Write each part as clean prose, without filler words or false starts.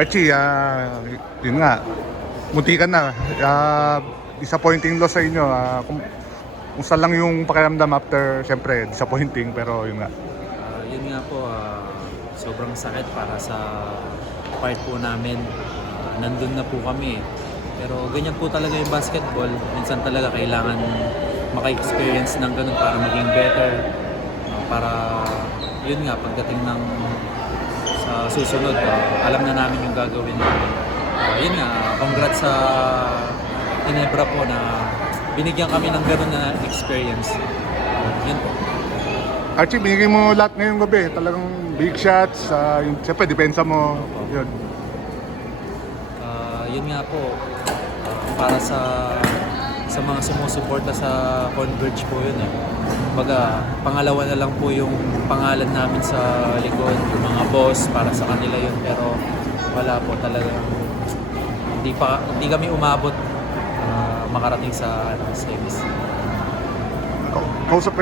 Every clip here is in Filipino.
Archie, yun nga, muntikan na. Disappointing loss sa inyo. Kung saan lang yung pakiramdam after, syempre, disappointing, pero yun nga. Yun nga po, sobrang sakit para sa part po namin. Nandun na po kami. Pero ganyan po talaga yung basketball. Minsan talaga kailangan maka-experience ng ganun para maging better. Para, yun nga, pagdating ng sa susunod, alam na namin yung gagawin namin. Yun nga, congrats sa Ginebra po na binigyan kami ng gano'n na experience. Yun po. Archie, binigay mo lahat ngayong gabi. Talagang big shots, siyempre, depensa mo. Yun. Yun nga po, para sa mga sumusuporta sa Converge po yun eh. Kumbaga, pangalawa na lang po yung pangalan namin sa likod, yung mga boss, para sa kanila yun. Pero wala po talaga. Hindi kami umabot makarating sa semis. Kausap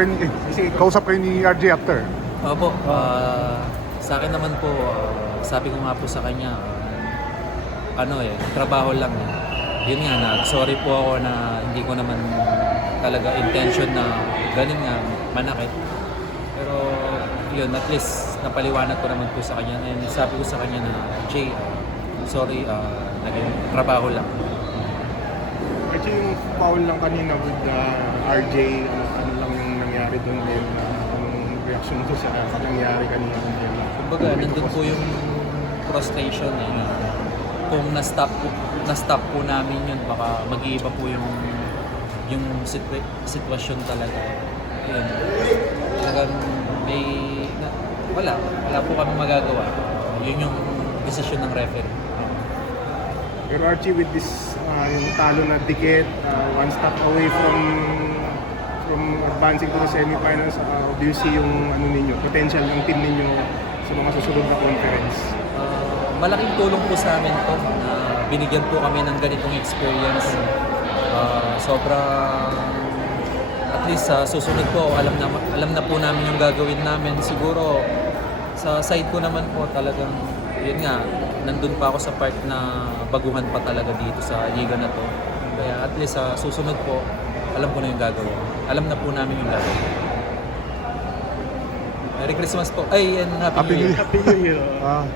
kayo ni RJ after? Opo, sa akin naman po, sabi ko nga po sa kanya, trabaho lang. Yun nga, sorry po ako na hindi ko naman talaga intention na galing nga, manakit. Pero yun, at least napaliwanag ko naman po sa kanya. And sabi ko sa kanya na, Jay, sorry, naging trabaho lang. Actually, yung foul lang kanina with RJ, ano lang yung nangyari doon din, anong reaction ko sa nangyari kanina. Kumbaga, nandun po yung frustration eh, na kung na-stop po namin yun, baka mag-iiba po yung sitwasyon talaga. Yun. Talagang wala po kami magagawa. Yun yung desisyon ng referee. Pero Archie, with this yung talo na dikit, one stop away from advancing to the semifinals, do you see yung potential ng team ninyo sa mga susunod na conference? Malaking tulong po sa amin to na binigyan po kami ng ganitong experience. At least sa susunod po, alam na po namin yung gagawin namin. Siguro sa side ko naman po talagang, yun nga, nandun pa ako sa part na baguhan pa talaga dito sa liga na to. Kaya at least sa susunod po, alam ko na yung gagawin. Alam na po namin yung gagawin. Merry Christmas po. And Happy New Year. Happy New Year.